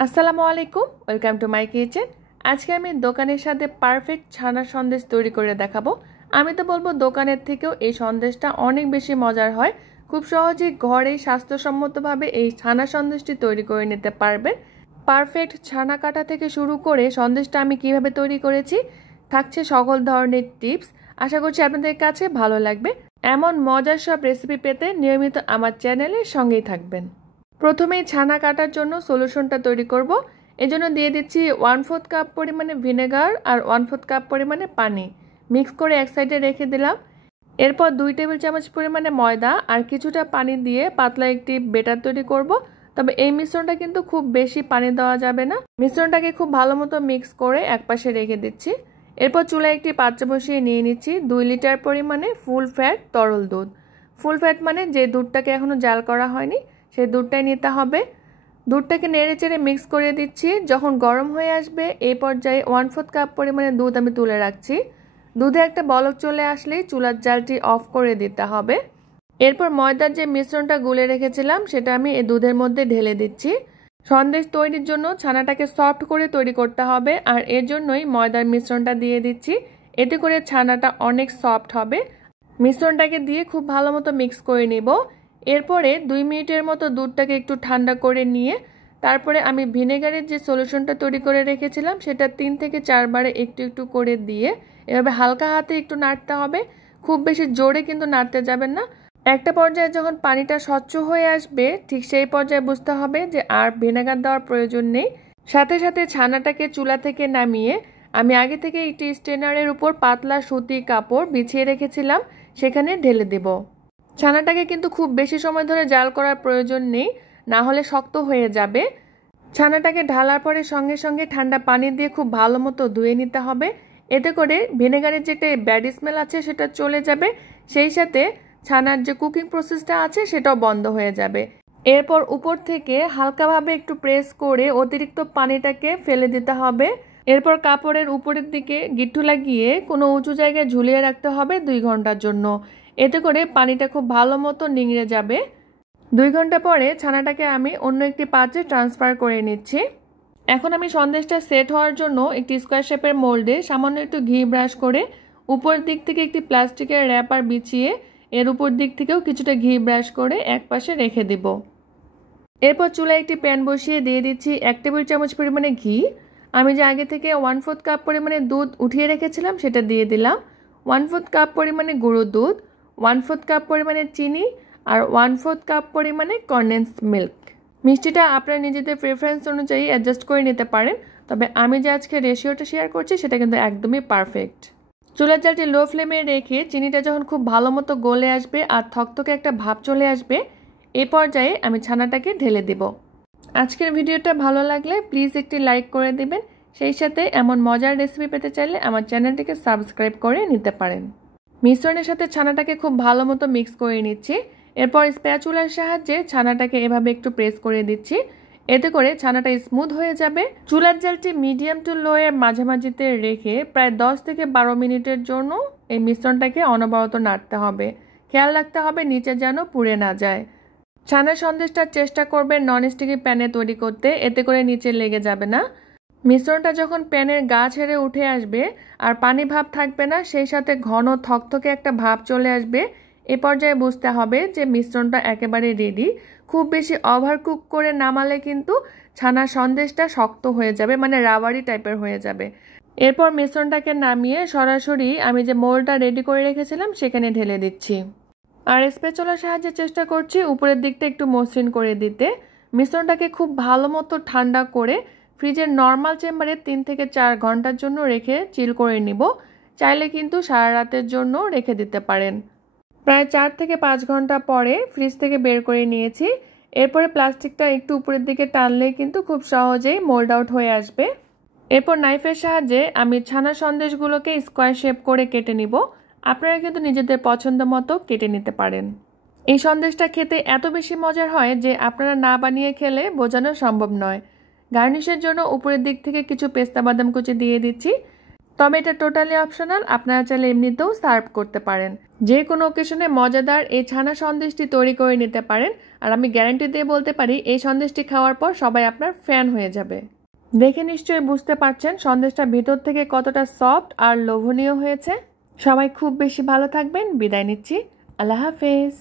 আসসালামু আলাইকুম, welcome to my kitchen. আজকে আমি দোকানের সাথে পারফেক্ট ছানার সন্দেশ তৈরি করে দেখাবো। আমি তো বলবো দোকানের থেকেও এই সন্দেশটা অনেক বেশি মজার হয়। খুব সহজেই ঘরেই স্বাস্থ্যসম্মতভাবে এই ছানা সন্দেশটি তৈরি করে নিতে পারবেন। পারফেক্ট ছানা কাটা থেকে শুরু করে সন্দেশটা আমি কিভাবে তৈরি করেছি থাকছে সকল ধরনের টিপস। আশা করছি আপনাদের কাছে ভালো লাগবে। এমন মজার সব রেসিপি পেতে নিয়মিত আমার চ্যানেলের সঙ্গেই থাকবেন। প্রথমেই ছানা কাটার জন্য সলিউশনটা তৈরি করব। এজন্য দিয়ে দিচ্ছি 1/4 কাপ পরিমাণে ভিনেগার আর 1/4 কাপ পরিমাণে পানি মিক্স করে এক সাইডে রেখে দিলাম। এরপর 2 টেবিল চামচ পরিমাণে ময়দা আর কিছুটা পানি দিয়ে পাতলা একটি বেটার তৈরি করব। তবে এই মিশ্রণটা কিন্তু খুব বেশি পানি দেওয়া যাবে না। মিশ্রণটাকে খুব ভালো মতো মিক্স করে একপাশে রেখে দিচ্ছি। এরপর চুলায় একটি পাত্র বসিয়ে নিয়ে নিচ্ছি 2 লিটার পরিমাণে ফুল ফ্যাট তরল দুধ। ফুল ফ্যাট মানে যে দুধটাকে এখনও জাল করা হয়নি সেই দুধটাই নিতে হবে। দুধটাকে নেড়ে চেড়ে মিক্স করে দিচ্ছি। যখন গরম হয়ে আসবে এই পর্যায়ে 1/4 কাপ পরিমাণে দুধ আমি তুলে রাখছি। দুধে একটা বলক চলে আসলেই চুলার জালটি অফ করে দিতে হবে। এরপর ময়দার যে মিশ্রণটা গুলে রেখেছিলাম সেটা আমি এই দুধের মধ্যে ঢেলে দিচ্ছি। সন্দেশ তৈরির জন্য ছানাটাকে সফট করে তৈরি করতে হবে, আর এর জন্যই ময়দার মিশ্রণটা দিয়ে দিচ্ছি। এতে করে ছানাটা অনেক সফট হবে। মিশ্রণটাকে দিয়ে খুব ভালো মতো মিক্স করে নিব। এরপরে 2 মিনিটের মতো দুধটাকে একটু ঠান্ডা করে নিয়ে তারপরে আমি ভিনেগারের যে সলিউশনটা তৈরি করে রেখেছিলাম সেটা 3 থেকে 4 বারে একটু একটু করে দিয়ে এভাবে হালকা হাতে একটু নাড়তে হবে। খুব বেশি জোরে কিন্তু নাড়তে যাবেন না। একটা পর্যায়ে যখন পানিটা স্বচ্ছ হয়ে আসবে ঠিক সেই পর্যায়ে বুঝতে হবে যে আর ভিনেগার দেওয়ার প্রয়োজন নেই। সাথে সাথে ছানাটাকে চুলা থেকে নামিয়ে আমি আগে থেকে একটি স্ট্রেনারের উপর পাতলা সুতি কাপড় বিছিয়ে রেখেছিলাম, সেখানে ঢেলে দেব। ছানাটাকে কিন্তু খুব বেশি সময় ধরে জাল করার প্রয়োজন নেই, না হলে শক্ত হয়ে যাবে। ছানাটাকে ঢালার পরে সঙ্গে সঙ্গে ঠান্ডা পানি দিয়ে খুব ভালো মতো ধুয়ে নিতে হবে। এতে করে ভিনেগারের যেটা ব্যাড স্মেল আছে সেটা চলে যাবে, সেই সাথে ছানার যে কুকিং প্রসেসটা আছে সেটাও বন্ধ হয়ে যাবে। এরপর উপর থেকে হালকাভাবে একটু প্রেস করে অতিরিক্ত পানিটাকে ফেলে দিতে হবে। এরপর কাপড়ের উপরের দিকে গিট্টু লাগিয়ে কোনো উঁচু জায়গায় ঝুলিয়ে রাখতে হবে 2 ঘন্টার জন্য। এতে করে পানিটা খুব ভালো মতো নিংড়ে যাবে। 2 ঘন্টা পরে ছানাটাকে আমি অন্য একটি পাত্রে ট্রান্সফার করে নিচ্ছি। এখন আমি সন্দেশটা সেট হওয়ার জন্য একটি স্কোয়ার শেপের মোল্ডে সামান্য একটু ঘি ব্রাশ করে উপরের দিক থেকে একটি প্লাস্টিকের র্যাপার বিছিয়ে এর উপর দিক থেকেও কিছুটা ঘি ব্রাশ করে একপাশে রেখে দেব। এরপর চুলায় একটি প্যান বসিয়ে দিয়ে দিচ্ছি 1 টেবিল চামচ পরিমাণে ঘি। আমি যে আগে থেকে 1/4 কাপ পরিমাণে দুধ উঠিয়ে রেখেছিলাম সেটা দিয়ে দিলাম। 1/4 কাপ পরিমাণে গুঁড়ো দুধ, 1/4 কাপ পরিমাণে চিনি আর 1/4 কাপ পরিমাণে কনডেন্সড মিল্ক। মিষ্টিটা আপনার নিজেদের প্রেফারেন্স অনুযায়ী অ্যাডজাস্ট করে নিতে পারেন, তবে আমি যে আজকে রেশিওটা শেয়ার করছি সেটা কিন্তু একদমই পারফেক্ট। চুলার জালটি লো ফ্লেমে রেখে চিনিটা যখন খুব ভালো মতো গলে আসবে আর থকথকে একটা ভাব চলে আসবে এই পর্যায়ে আমি ছানাটাকে ঢেলে দেব। আজকের ভিডিওটা ভালো লাগলে প্লিজ একটি লাইক করে দিবেন। সেই সাথে এমন মজার রেসিপি পেতে চাইলে আমার চ্যানেলটিকে সাবস্ক্রাইব করে নিতে পারেন। মিশ্রণের সাথে ছানাটাকে খুব ভালো মতো মিক্স করে নিচ্ছি। এরপর স্প্যাচুলার সাহায্যে ছানাটাকে এভাবে একটু প্রেস করে দিচ্ছি। এতে করে ছানাটা স্মুথ হয়ে যাবে। চুলার জালটি মিডিয়াম টু লো এর মাঝামাঝিতে রেখে প্রায় 10 থেকে 12 মিনিটের জন্য এই মিশ্রণটাকে অনবরত নাড়তে হবে। খেয়াল রাখতে হবে নিচে যেন পুড়ে না যায়। ছানার সন্দেশটার চেষ্টা করবেন ননস্টিকি প্যানে তৈরি করতে, এতে করে নিচে লেগে যাবে না। মিশ্রণটা যখন প্যানের গা ছেড়ে উঠে আসবে আর পানি ভাব থাকবে না, সেই সাথে ঘন থকথকে একটা ভাব চলে আসবে, এ পর্যায়ে বুঝতে হবে যে মিশ্রণটা একেবারে রেডি। খুব বেশি ওভারকুক করে নামালে কিন্তু ছানার সন্দেশটা শক্ত হয়ে যাবে, মানে রাবারি টাইপের হয়ে যাবে। এরপর মিশ্রণটাকে নামিয়ে সরাসরি আমি যে মোল্ডটা রেডি করে রেখেছিলাম সেখানে ঢেলে দিচ্ছি। আর স্প্যাচুলার সাহায্যে চেষ্টা করছি উপরের দিকটা একটু মসৃণ করে দিতে। মিশ্রণটাকে খুব ভালো মতো ঠান্ডা করে ফ্রিজের নর্মাল চেম্বারে 3 থেকে 4 ঘন্টার জন্য রেখে চিল করে নিব। চাইলে কিন্তু সারা রাতের জন্য রেখে দিতে পারেন। প্রায় 4 থেকে 5 ঘন্টা পরে ফ্রিজ থেকে বের করে নিয়েছি। এরপরে প্লাস্টিকটা একটু উপরের দিকে টানলে কিন্তু খুব সহজেই মোল্ড আউট হয়ে আসবে। এরপর নাইফের সাহায্যে আমি ছানা সন্দেশগুলোকে স্কোয়ার শেপ করে কেটে নিব। আপনারা কিন্তু নিজেদের পছন্দ মতো কেটে নিতে পারেন। এই সন্দেশটা খেতে এত বেশি মজার হয় যে আপনারা না বানিয়ে খেলে বোঝানো সম্ভব নয়। গার্নিশের জন্য উপরের দিক থেকে কিছু পেস্তা বাদাম কুচি দিয়ে দিচ্ছি। তবে এটা টোটালি অপশনাল, আপনারা চাইলে এমনিতেও সার্ভ করতে পারেন। যে কোনো অকেশনে মজাদার এই ছানা সন্দেশটি তৈরি করে নিতে পারেন, আর আমি গ্যারান্টি দিয়ে বলতে পারি এই সন্দেশটি খাওয়ার পর সবাই আপনার ফ্যান হয়ে যাবে। দেখে নিশ্চয়ই বুঝতে পারছেন সন্দেশটা ভিতর থেকে কতটা সফট আর লোভনীয় হয়েছে। সবাই খুব বেশি ভালো থাকবেন, বিদায় নিচ্ছি, আল্লাহ হাফেজ।